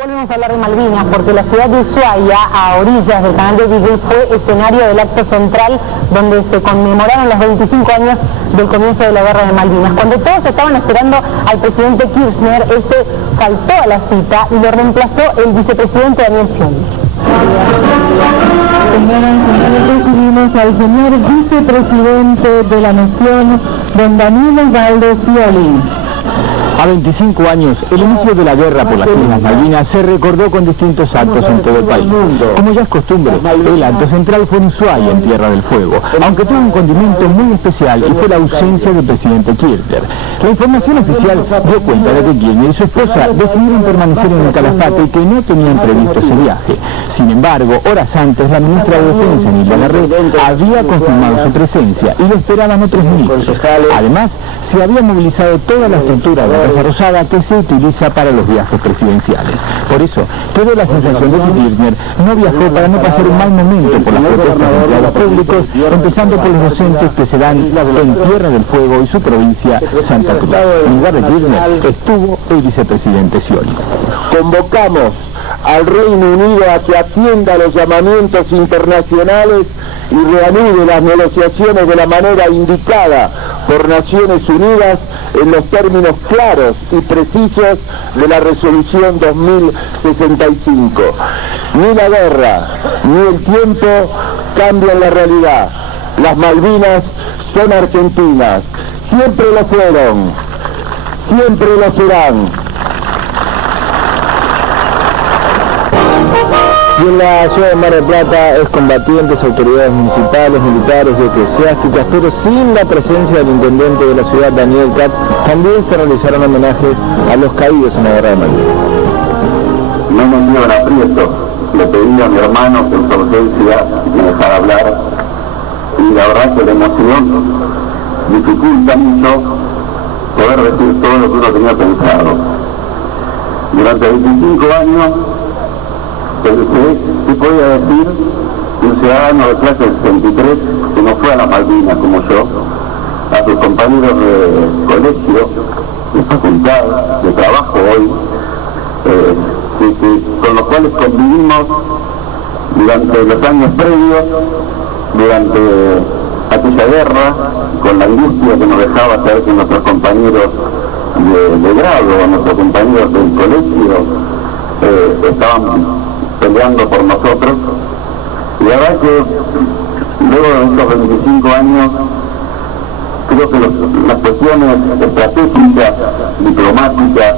volvemos a hablar de Malvinas, porque la ciudad de Ushuaia, a orillas del canal de Beagle, fue escenario del acto central donde se conmemoraron los 25 años del comienzo de la guerra de Malvinas. Cuando todos estaban esperando al presidente Kirchner, este faltó a la cita y lo reemplazó el vicepresidente Daniel Scioli. Señoras y señores, recibimos al señor vicepresidente de la Nación, don Daniel Osvaldo Scioli. A 25 años, el inicio de la guerra por las Islas Malvinas se recordó con distintos actos en todo el país. Como ya es costumbre, el acto central fue en Ushuaia, en Tierra del Fuego, aunque tuvo un condimento muy especial y fue la ausencia del presidente Kirchner. La información oficial dio cuenta de que Kirchner y su esposa decidieron permanecer en el Calafate y que no tenían previsto ese viaje. Sin embargo, horas antes, la ministra de Defensa, Emilia Larrey, había confirmado su presencia y lo esperaban otros ministros. Además, se había movilizado toda la estructura de la Casa Rosada que se utiliza para los viajes presidenciales. Por eso, quedó la sensación de que Kirchner no viajó para no pasar un mal momento por las protestas de empleados públicos, empezando por los docentes que se dan en Tierra del Fuego y su provincia, Santa Cruz. En lugar de Kirchner estuvo el vicepresidente Scioli. Convocamos al Reino Unido a que atienda los llamamientos internacionales y reanude las negociaciones de la manera indicada por Naciones Unidas en los términos claros y precisos de la resolución 2065. Ni la guerra ni el tiempo cambian la realidad. Las Malvinas son argentinas, siempre lo fueron, siempre lo serán. Y en la ciudad de Mar del Plata, excombatientes, autoridades municipales, militares y eclesiásticas, pero sin la presencia del intendente de la ciudad, Daniel Katz, también se realizaron homenajes a los caídos en la guerra de Malvinas. No me dio en aprieto, le pedí a mi hermano que en su ausencia me dejara hablar, y la verdad que la emoción dificulta mucho poder decir todo lo que uno tenía pensado. Durante 25 años, ¿qué podía decir un ciudadano de clase 63 que no fue a las Malvinas como yo, a sus compañeros de colegio, de facultad, de trabajo hoy, con los cuales convivimos durante los años previos, durante aquella guerra, con la angustia que nos dejaba saber que nuestros compañeros de grado, nuestros compañeros del colegio, estaban peleando por nosotros. Y la verdad que luego de estos 25 años creo que las cuestiones estratégicas, diplomáticas,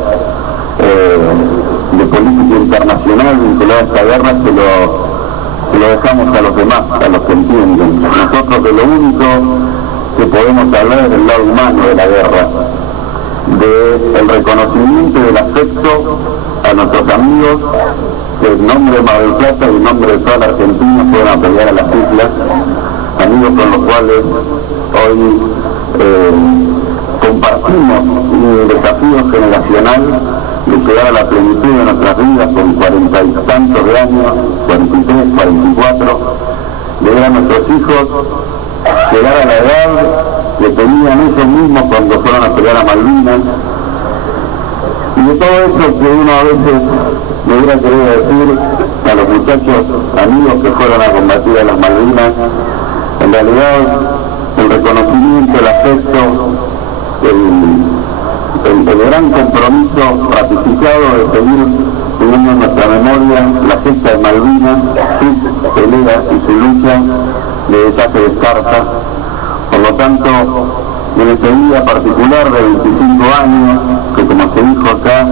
de política internacional vinculada a esta guerra se lo dejamos a los demás, a los que entienden. Nosotros de lo único que podemos hablar es del lado humano de la guerra, del reconocimiento y del afecto a nuestros amigos que en nombre de Mar del Plata y en nombre de toda la Argentina fueron a pelear a las islas, amigos con los cuales hoy compartimos un desafío generacional de llegar a la plenitud de nuestras vidas con 40 y tantos de años, 43, 44, de ver a nuestros hijos llegar a la edad que tenían ellos mismos cuando fueron a pelear a Malvinas. Y de todo eso que uno a veces me hubiera querido decir a los muchachos amigos que fueron a combatir a las Malvinas, en realidad el reconocimiento, el afecto, el gran compromiso ratificado de seguir teniendo en nuestra memoria la gesta de Malvinas, sus peleas y su lucha de Tafe de Escarpa. Por lo tanto, en este día particular de 25 años, que como se dijo acá,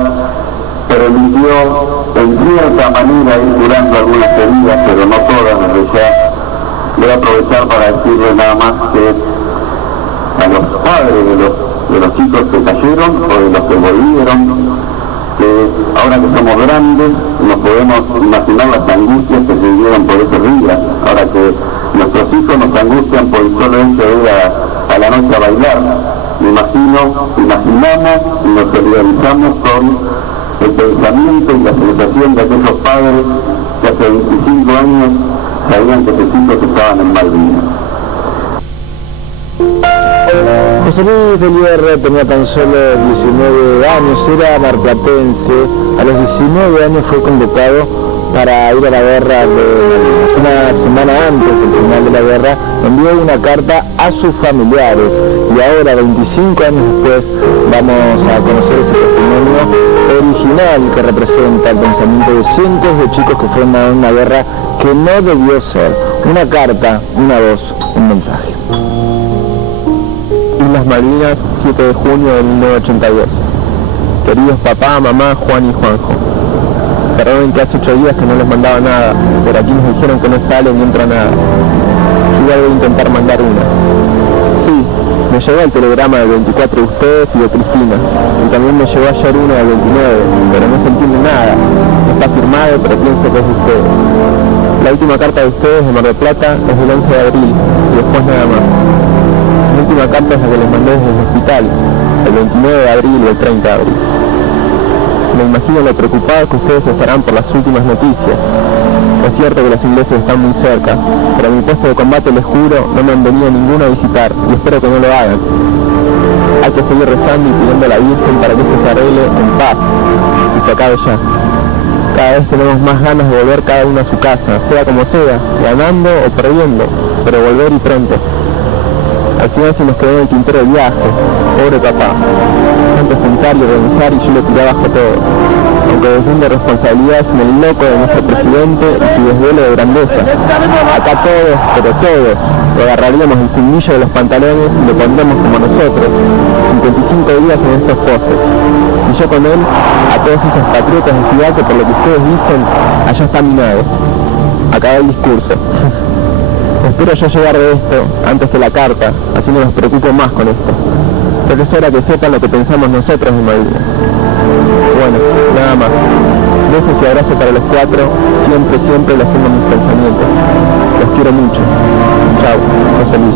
permitió en cierta manera ir curando algunas heridas, pero no todas desde ya. Voy a aprovechar para decirle nada más que a los padres de los chicos que cayeron o de los que volvieron, que ahora que somos grandes nos podemos imaginar las angustias que se vivieron por esos días, ahora que nuestros hijos nos angustian por el solo hecho de ir a la noche a bailar. Me imaginamos y nos solidarizamos con el pensamiento y la sensación de aquellos padres que hace 25 años sabían que sus hijos estaban en Malvinas. José Luis del Hierro tenía tan solo 19 años, era marplatense. A los 19 años fue convocado para ir a la guerra de Malvinas. Una semana antes del final de la guerra envió una carta a sus familiares y ahora, 25 años después, vamos a conocer ese testimonio original que representa el pensamiento de cientos de chicos que fueron a una guerra que no debió ser. Una carta, una voz, un mensaje. Islas Malvinas, 7 de junio de 1982. Queridos papá, mamá, Juan y Juanjo. Perdonen que hace 8 días que no les mandaba nada, pero aquí nos dijeron que no sale ni entra nada. Yo ya voy a intentar mandar una. Sí, me llegó el telegrama del 24 de ustedes y de Cristina, y también me llegó ayer uno del 29, pero no se entiende nada. No está firmado, pero pienso que es de ustedes. La última carta de ustedes de Mar del Plata es del 11 de abril, y después nada más. La última carta es la que les mandé desde el hospital, el 29 de abril y el 30 de abril. Me imagino lo preocupados que ustedes estarán por las últimas noticias. Es cierto que los ingleses están muy cerca, pero a mi puesto de combate, les juro, no me han venido ninguno a visitar, y espero que no lo hagan. Hay que seguir rezando y pidiendo a la Virgen para que esto se arregle en paz, y se acabe ya. Cada vez tenemos más ganas de volver cada uno a su casa, sea como sea, ganando o perdiendo, pero volver y pronto. Al final se nos quedó en el tintero el viaje, pobre papá. Tanto juntar y organizar y yo lo tiré abajo todo. Aunque desde responsabilidad sin el loco de nuestro presidente y su desvelo de grandeza. Acá todos, pero todos, le agarraríamos el fundillo de los pantalones y lo pondremos como nosotros, 55 días en estos pozos. Y yo con él, a todos esos patriotas de ciudad que por lo que ustedes dicen, allá está minado. Acabé el discurso. Espero yo llegar de esto antes que la carta, así no nos preocupo más con esto. Pero es hora que sepan lo que pensamos nosotros de Malvinas. Bueno, nada más. Besos y abrazos para los 4, siempre, siempre los tengo en mis pensamientos. Los quiero mucho. Chao, José Luis.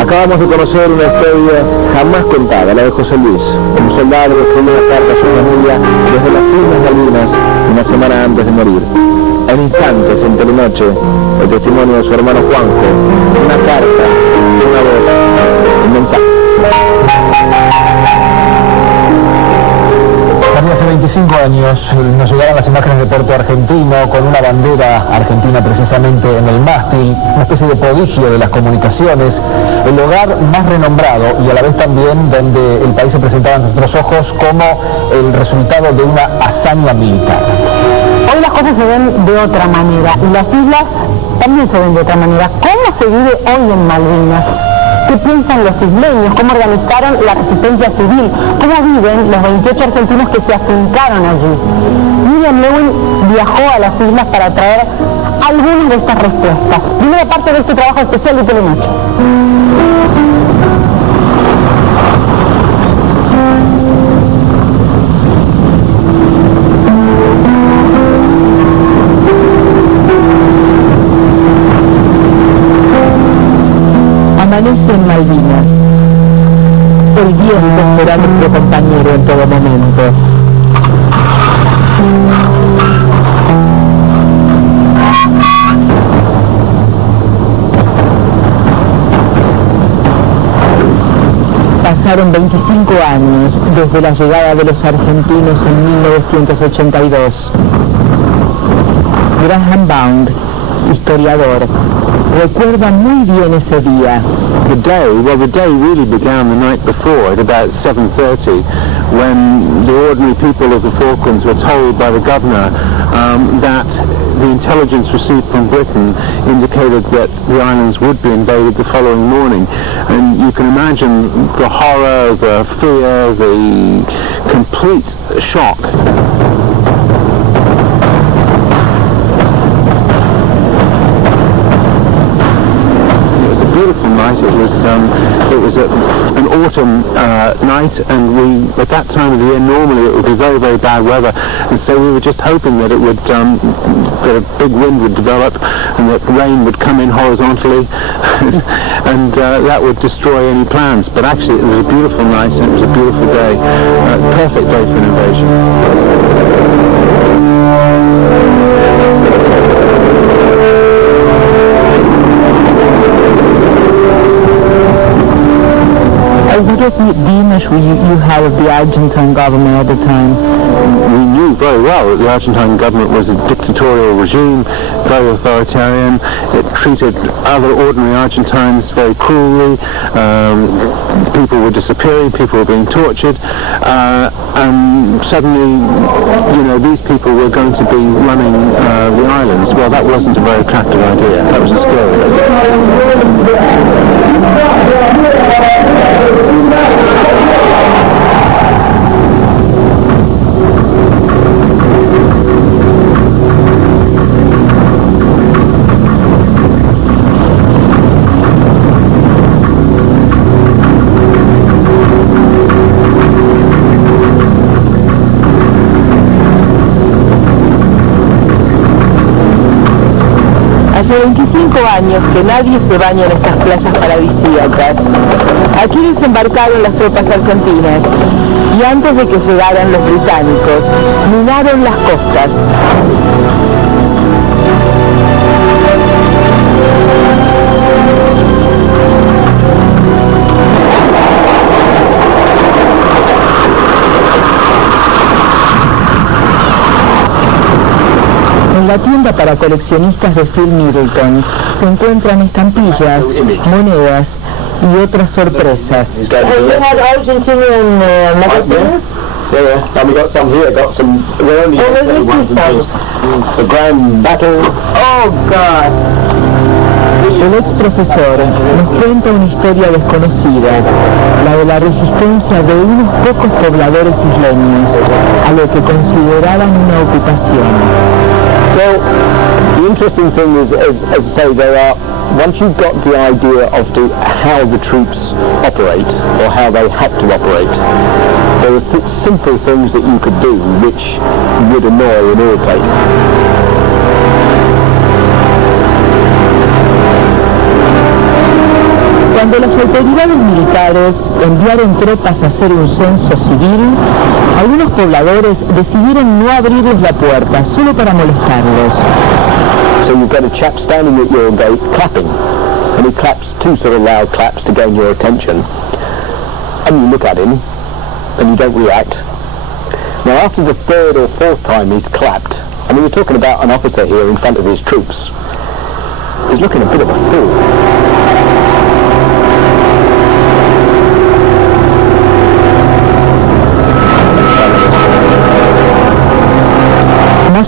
Acabamos de conocer una historia jamás contada, la de José Luis, un soldado que escribió una carta a su familia desde las Islas Malvinas una semana antes de morir. En instantes, en Telenoche, el testimonio de su hermano Juanjo, una carta, una voz, un mensaje. Hace 25 años nos llegaron las imágenes de Puerto Argentino con una bandera argentina precisamente en el mástil, una especie de prodigio de las comunicaciones, el lugar más renombrado y a la vez también donde el país se presentaba ante nuestros ojos como el resultado de una hazaña militar. Hoy las cosas se ven de otra manera y las islas también se ven de otra manera. ¿Cómo se vive hoy en Malvinas? ¿Qué piensan los isleños? ¿Cómo organizaron la resistencia civil? ¿Cómo viven los 28 argentinos que se afincaron allí? Miriam Lewin viajó a las islas para traer algunas de estas respuestas. Primera parte de este trabajo especial de Telenoche. Amanece en Malvinas. El viento será nuestro compañero en todo momento. pasaron 25 años desde la llegada de los argentinos en 1982. Graham Bound, historiador, recuerda muy bien ese día. The day really began the night before at about 7:30 when the ordinary people of the Falklands were told by the governor that the intelligence received from Britain indicated that the islands would be invaded the following morning. And you can imagine the horror, the fear, the complete shock. Beautiful night. It was an autumn night, and at that time of the year normally it would be very, very bad weather, and so we were just hoping that it would that a big wind would develop and that rain would come in horizontally and that would destroy any plans. But actually it was a beautiful night and it was a beautiful day, perfect day for an invasion. What was the image you had of the Argentine government at the time? We knew very well that the Argentine government was a dictatorial regime, very authoritarian. It treated other ordinary Argentines very cruelly. People were disappearing, people were being tortured, and suddenly, these people were going to be running the islands. Well, that wasn't a very attractive idea. That was a scary idea. Hace 25 años que nadie se baña en estas playas paradisíacas. Aquí desembarcaron las tropas argentinas y antes de que llegaran los británicos, minaron las costas. En la tienda para coleccionistas de Phil Middleton se encuentran estampillas, monedas y otras sorpresas. And we got some here, we're only the Grand Battle. Oh God. El ex profesor nos cuenta una historia desconocida, la de la resistencia de unos pocos pobladores isleños a lo que consideraban una ocupación. Well, the interesting thing is, as I say, once you've got the idea of how the troops operate, or how they had to operate, there are simple things that you could do which would annoy and irritate. Cuando las autoridades militares enviaron tropas a hacer un censo civil, algunos pobladores decidieron no abrirles la puerta, solo para molestarlos. So you've got a chap standing at your gate clapping, and he claps two sort of loud claps to gain your attention. And you look at him, and you don't react. Now after the third or fourth time he's clapped, I mean, we're talking about an officer here in front of his troops. He's looking a bit of a fool.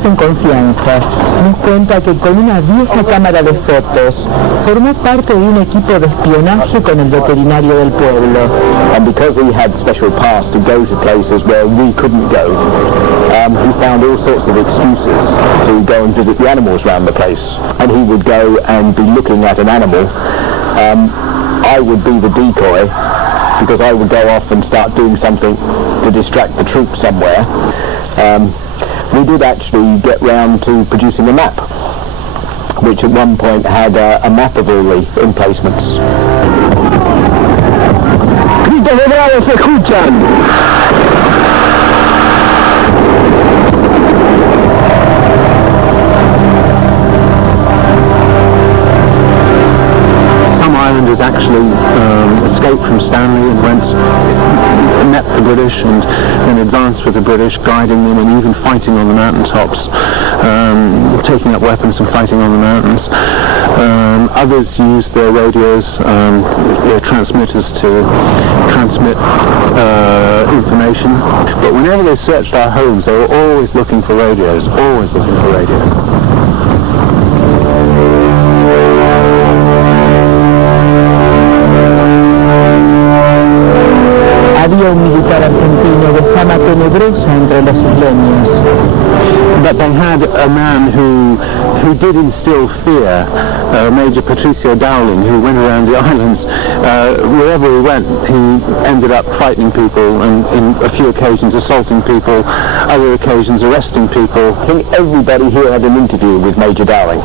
En confianza, nos cuenta que con una vieja cámara de fotos formó parte de un equipo de espionaje con el veterinario del pueblo. And because he had special pass to go to places where we couldn't go, he found all sorts of excuses to go and visit the animals around the place. And he would go and be looking at an animal. I would be the decoy because I would go off and start doing something to distract the troops somewhere. We did actually get round to producing a map, which at one point had a map of all the emplacements. ¡Gritos de bravo se escuchan! Some Flanders actually escaped from Stanley and met the British and then advanced with the British, guiding them and even fighting on the mountaintops, taking up weapons and fighting on the mountains. Others used their radios, their transmitters to transmit information. But whenever they searched our homes, they were always looking for radios, always looking for radios. Había un militar argentino de fama tenebrosa entre los isleños. But they had a man who did instill fear, Major Patricio Dowling, who went around the islands. Wherever he went, he ended up frightening people and in a few occasions assaulting people, other occasions arresting people. I think everybody here had an interview with Major Dowling.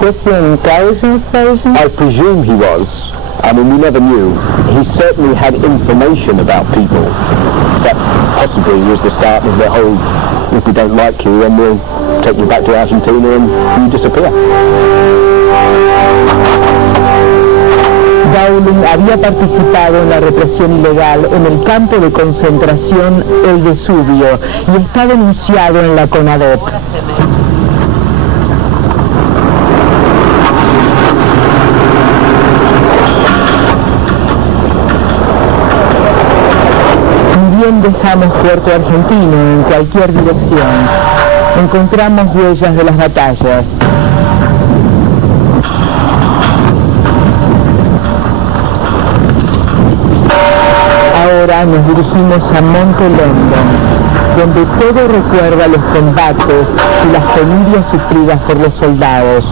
Was he an intelligence agent? I presume he was. I mean, we never knew. He certainly had information about people. That possibly was the start of the whole, if we don't like you, then we'll take you back to Argentina and you disappear. Dowling había participado en la represión ilegal en el campo de concentración El Vesubio y está denunciado en la CONADEP. Dejamos Puerto Argentino en cualquier dirección. Encontramos huellas de las batallas. Ahora nos dirigimos a Monte London, donde todo recuerda los combates y las penurias sufridas por los soldados.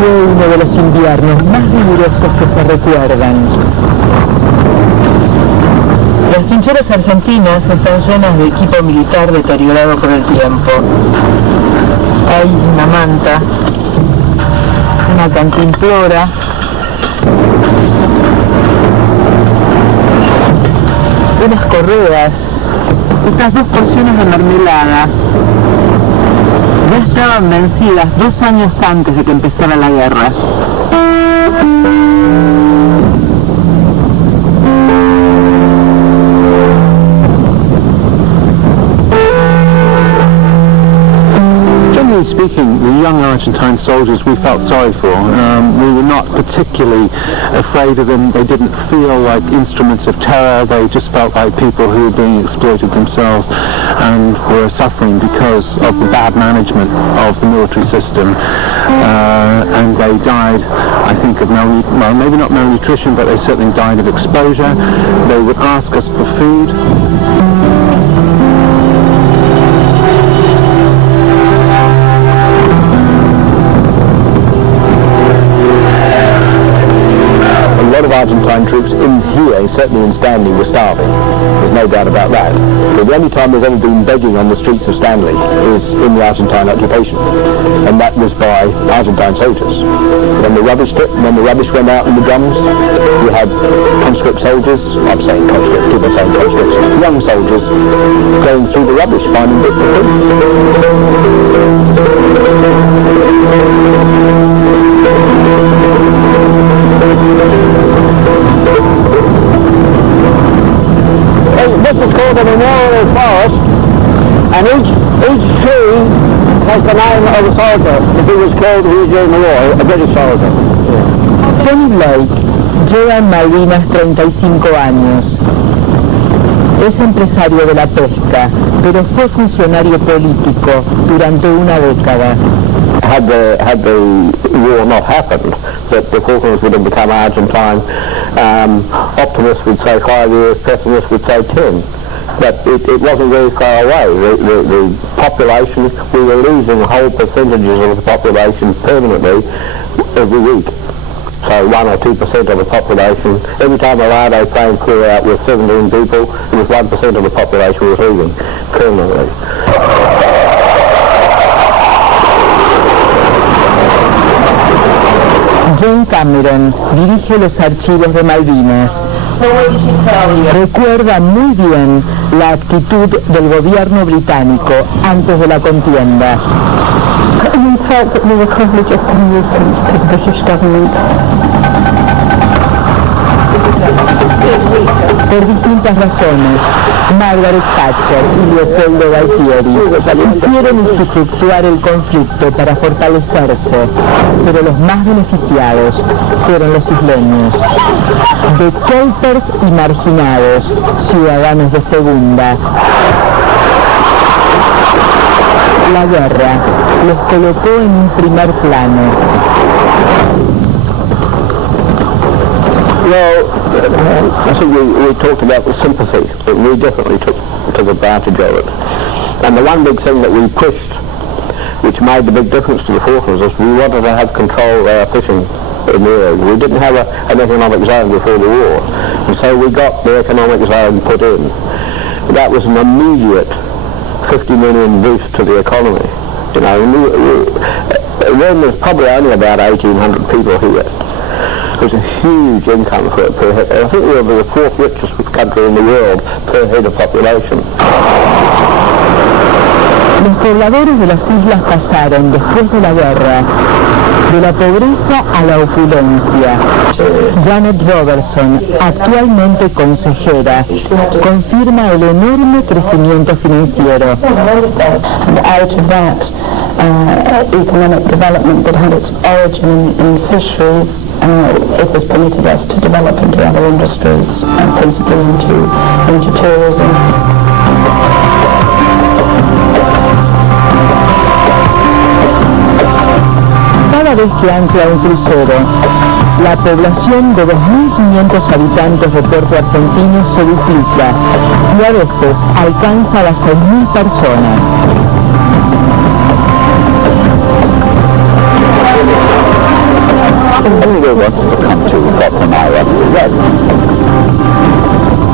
Uno de los inviernos más rigurosos que se recuerdan. Las trincheras argentinas están llenas de equipo militar deteriorado por el tiempo. Hay una manta, una cantimplora, unas correas, estas 2 porciones de mermelada. Ya estaban vencidas 2 años antes de que empezara la guerra. Generally speaking, the young Argentine soldiers we felt sorry for. We were not particularly afraid of them. They didn't feel like instruments of terror. They just felt like people who were being exploited themselves and were suffering because of the bad management of the military system. And they died, I think, of maybe not malnutrition, but they certainly died of exposure. They would ask us for food. Argentine troops in here, certainly in Stanley, were starving. There's no doubt about that. But the only time they've ever been begging on the streets of Stanley is in the Argentine occupation. And that was by Argentine soldiers. When the rubbish went out in the drums, you had conscript soldiers, I'm saying conscripts, people saying conscripts, young soldiers going through the rubbish, finding bits of food. This is called the Memorial Forest, and each tree has the name of a soldier. If he was killed during the war, a British soldier. Johnny Blake llega en Malvinas 35 años. Es empresario de la pesca, pero fue funcionario político durante una década. Had the war not happened, that the Falklands would have become Argentine, optimists would say 5 years, pessimists would say 10. But it wasn't very far away. The population, we were losing whole percentages of the population permanently every week. So 1 or 2% of the population. Every time a Lardo plane flew out with 17 people, it was 1% of the population was leaving permanently. Jane Cameron dirige los archivos de Malvinas. Recuerda muy bien la actitud del gobierno británico antes de la contienda. We felt that we were privileged as a nuisance to the British government. Por distintas razones, Margaret Thatcher y Leopoldo Galtieri hicieron usufructuar el conflicto para fortalecerse, pero los más beneficiados fueron los isleños. De kelpers y marginados, ciudadanos de segunda. La guerra los colocó en un primer plano. Well, I think we talked about the sympathy, but we definitely took advantage of it. And the one big thing that we pushed, which made the big difference to the Falklands, is we wanted to have control of our fishing in the area. We didn't have an economic zone before the war, and so we got the economic zone put in. That was an immediate 50 million boost to the economy. You know, then there's probably only about 1,800 people here. It was a huge income per head. I think we were the fourth richest country in the world per head of population. Los pobladores de las islas pasaron, después de la guerra, de la pobreza a la opulencia. Janet Robertson, actualmente consejera, confirma el enorme crecimiento financiero. Out of that economic development that had its origin in fisheries, it has permitted us to develop into other industries, principally into tourism. Cada vez que ancla un crucero, la población de 2.500 habitantes de Puerto Argentino se duplica y a veces alcanza las 6.000 personas.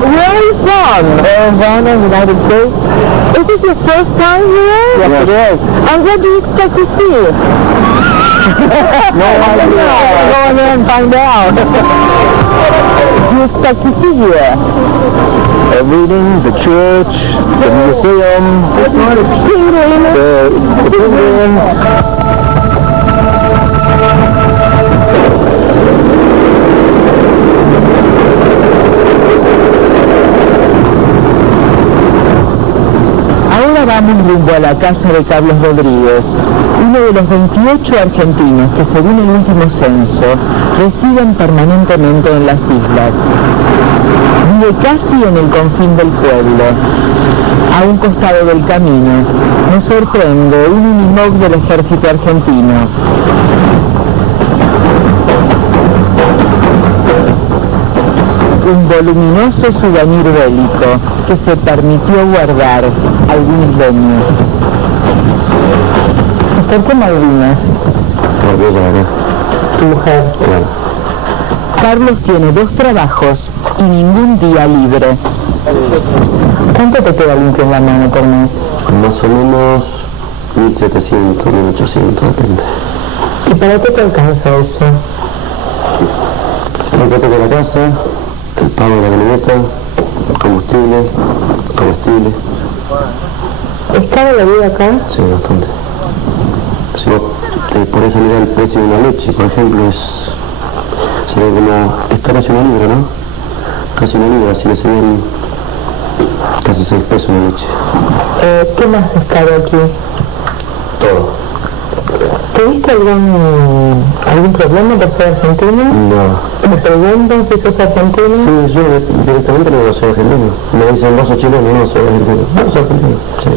Where are you from? Arizona, United States. Is this your first time here? Yes, it is. And what do you expect to see? No idea. Go in there and find out. What do you expect to see here? Reading, the church, the museum, the penguins. Vamos rumbo a la casa de Carlos Rodríguez, uno de los 28 argentinos que, según el último censo, residen permanentemente en las islas. Vive casi en el confín del pueblo. A un costado del camino nos sorprende un Unimog del ejército argentino. Un voluminoso souvenir bélico que se permitió guardar algún isleño. ¿Por qué Malvinas? Porque ella Tu mujer. Claro. Carlos tiene 2 trabajos y ningún día libre. ¿Cuánto te queda limpio en la mano por mes? Más o menos 1.700, 1.800, depende. ¿Y para qué te alcanza eso? El plato de la casa, el pago de la camioneta, combustible. ¿Es cara la vida acá? Sí, bastante. Si vos te pones a mirar el precio de una leche, por ejemplo, sería como, esta casi una libra, ¿no? Casi una libra, así que serían casi 6 pesos una leche. ¿Qué más es caro aquí? Todo. ¿Tuviste algún problema por ser argentino? No. ¿Me preguntan si sos argentino? Sí, yo directamente no soy argentino. Me dicen, ¿vos sos chileno? No, soy argentino. No, soy argentino, sí.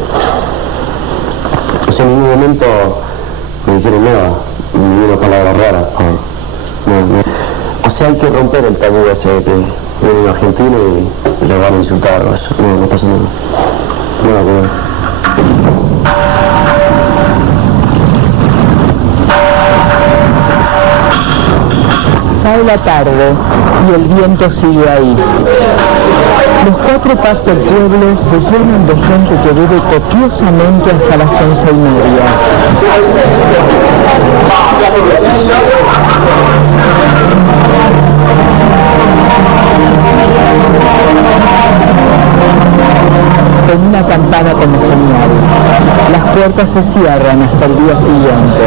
O sea, en ningún momento me dijeron nada, ninguna palabra rara. O sea, hay que romper el tabú ese de que viene un argentino y le van a insultar o eso. No pasa nada. Nada, bueno. Cae la tarde y el viento sigue ahí. Los 4 pubs del pueblo se llenan de gente que bebe copiosamente hasta las 11:30. con una campana como señal. Las puertas se cierran hasta el día siguiente.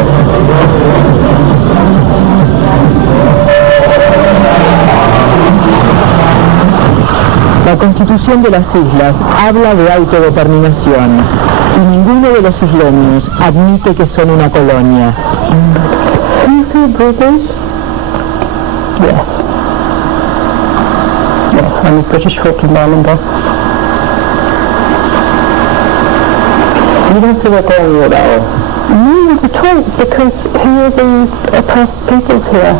La Constitución de las Islas habla de autodeterminación y ninguno de los isleños admite que son una colonia. Is he British? Yes. Yes, I'm a British Falkland Islander. You don't see what going on at all? No, not at all, because who are the oppressed peoples here?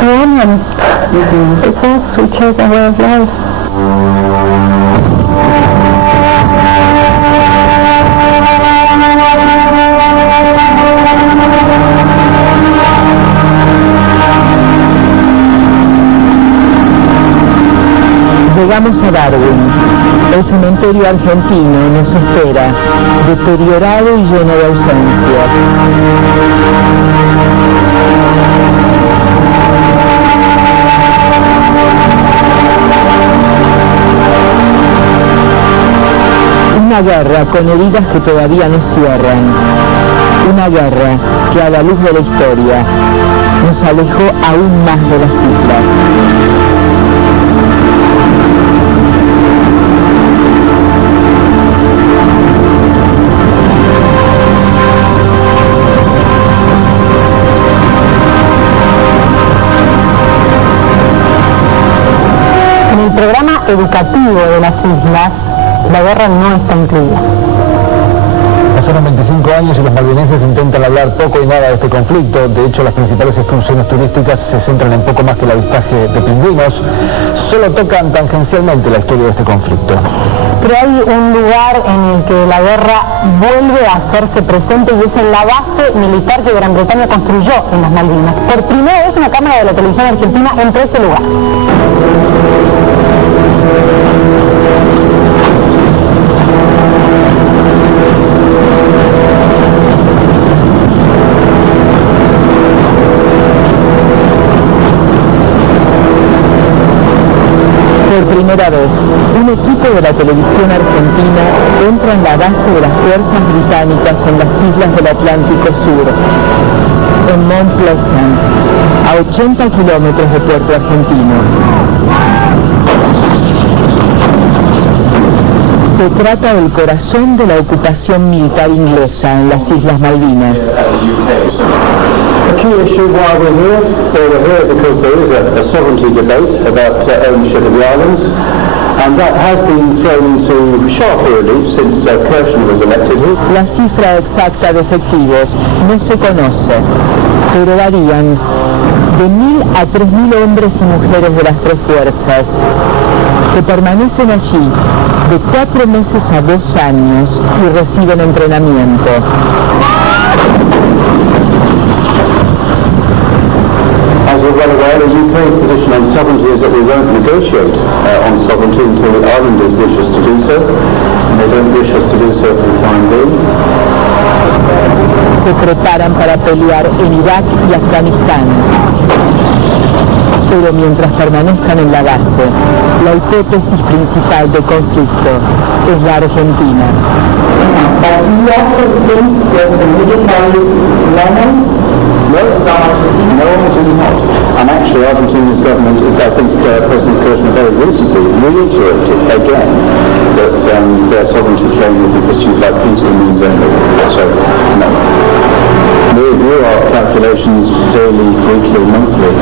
There are none. It's us, we chose our way of life. Llegamos a Darwin. El cementerio argentino nos espera, deteriorado y lleno de ausencias. Una guerra con heridas que todavía no cierran. Una guerra que a la luz de la historia nos alejó aún más de las islas. En el programa educativo de las islas, la guerra no está incluida. Pasaron 25 años y los malvinenses intentan hablar poco y nada de este conflicto. De hecho, las principales excursiones turísticas se centran en poco más que el avistaje de pingüinos. Solo tocan tangencialmente la historia de este conflicto. Pero hay un lugar en el que la guerra vuelve a hacerse presente y es en la base militar que Gran Bretaña construyó en las Malvinas. Por primera vez una cámara de la televisión argentina entró a ese lugar. Por primera vez, un equipo de la televisión argentina entra en la base de las fuerzas británicas en las islas del Atlántico Sur, en Mount Pleasant, a 80 kilómetros de Puerto Argentino. Se trata del corazón de la ocupación militar inglesa en las Islas Malvinas. The key issue why we're here because there is a sovereignty debate about ownership of the islands, and that has been thrown into sharper relief since Kirshner was elected. La cifra exacta de efectivos no se conoce, pero varían de 1.000 a 3.000 hombres y mujeres de las tres fuerzas, que permanecen allí de 4 meses a 2 años y reciben entrenamiento. As we're well aware, the UK's position on sovereignty is that we won't negotiate on sovereignty until the islanders wish us to do so, and they don't wish us to do so for the time being. Se preparan para pelear en Irak y Afganistán. Pero mientras permanezcan en la base, la hipótesis principal de conflicto es la Argentina. No, Argentina not. And actually, Argentina's government, I think President Kirchner very recently reiterated again that their sovereignty claim will be pursued by peaceful means only. So, no. We review our calculations daily, weekly, monthly.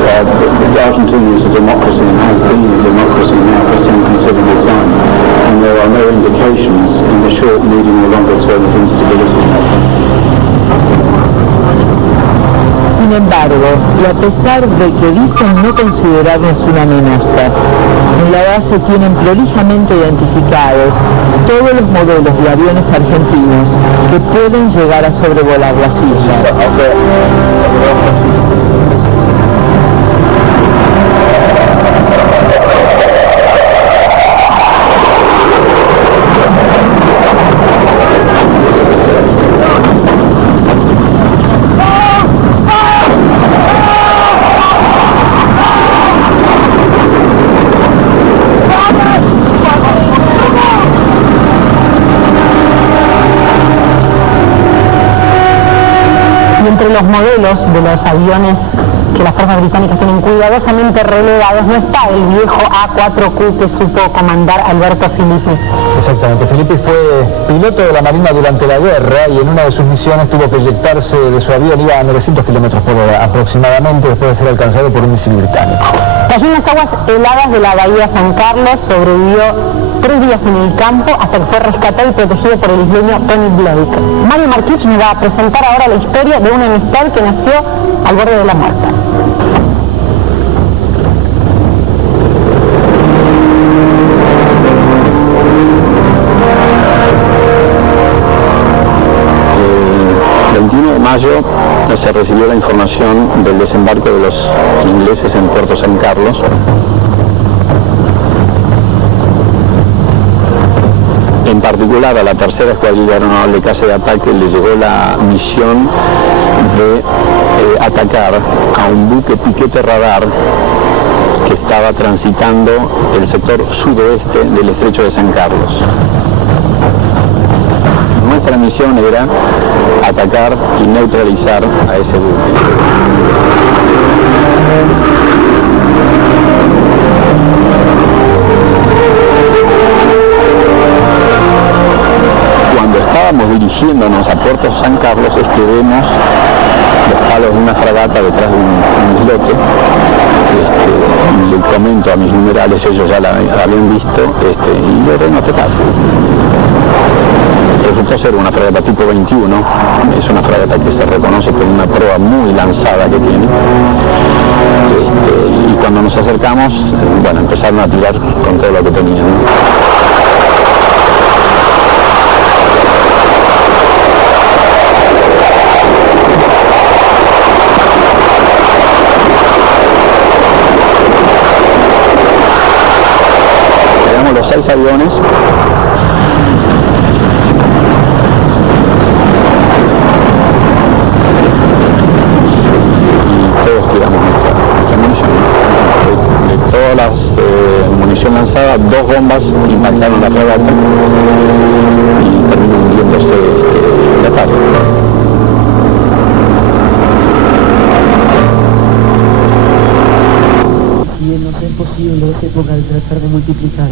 Argentina is a democracy and has been a democracy now for some considerable time. And there are no indications in the short, medium or longer term of instability. Sin embargo, y a pesar de que dicen no considerarnos una amenaza, en la base tienen prolijamente identificados todos los modelos de aviones argentinos que pueden llegar a sobrevolar las islas. los modelos de los aviones que las fuerzas británicas tienen cuidadosamente relegados, no está el viejo A4Q que supo comandar Alberto Filippi. Exactamente, Filippi fue piloto de la Marina durante la guerra y en una de sus misiones tuvo que eyectarse de su avión, iba a 900 kilómetros por hora aproximadamente, después de ser alcanzado por un misil británico. Cayó en las aguas heladas de la bahía San Carlos, sobrevivió 3 días en el campo hasta que fue rescatado y protegido por el isleño Tony Blake. Mario Marquich nos va a presentar ahora la historia de una amistad que nació al borde de la muerte. El 21 de mayo se recibió la información del desembarco de los ingleses en Puerto San Carlos. En particular a la tercera escuadrilla aeronaval de caza de ataque le llegó la misión de atacar a un buque piquete radar que estaba transitando el sector sudoeste del estrecho de San Carlos. Nuestra misión era atacar y neutralizar a ese buque. Estábamos dirigiéndonos a Puerto San Carlos, vemos los palos de una fragata detrás de un islote. Le comento a mis numerales, ellos ya la habían visto, y le ordeno atacar. Resultó ser una fragata tipo 21, es una fragata que se reconoce con una proa muy lanzada que tiene. Y cuando nos acercamos, bueno, empezaron a tirar con todo lo que tenían, ¿no? Los 6 aviones y todos tiramos nuestra munición. De todas las munición lanzada, 2 bombas impactaron la fragata y terminó hundiéndose la tarde. Y no es posible esta época de tratar de multiplicar.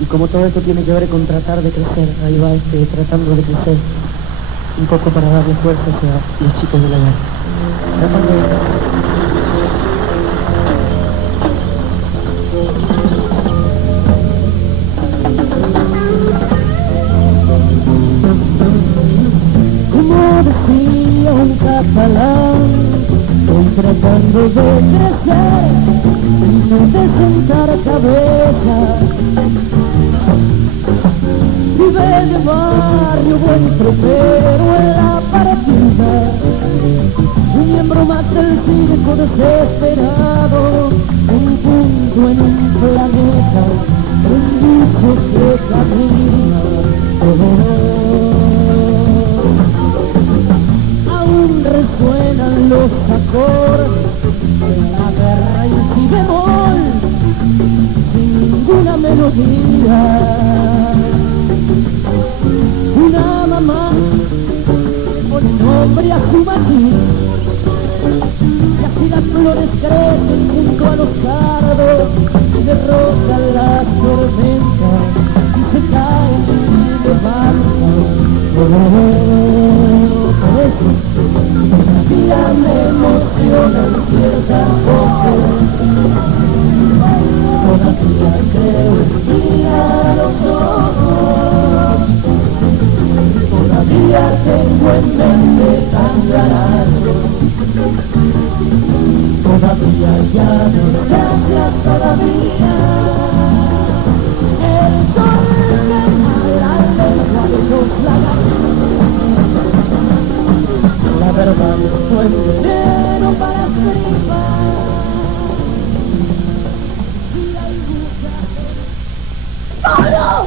Y como todo esto tiene que ver con tratar de crecer, ahí va tratando de crecer un poco para darle fuerza a los chicos de la guerra. Como decía un catalán, estoy tratando de crecer, de sentar cabeza. Vive de barrio, buen tropero en la partida, un miembro más del circo desesperado, un punto en un planeta, un bicho que camina. Aún resuenan los acordes de la guerra en si bemol, sin ninguna melodía. Una mamá pone nombre a su matriz, y así las flores crecen junto a los cardos y derrotan las tormentas y se caen y levantan. Todavía me emocionan ciertas cosas, todavía creo en mirar a los ojos. Todavía tengo en mente cambiarás, todavía llamo, gracias todavía. El sol quema la lengua de los lagartos, la verdad fue veneno para estripar. Y hay mucha... ¡Oh, no!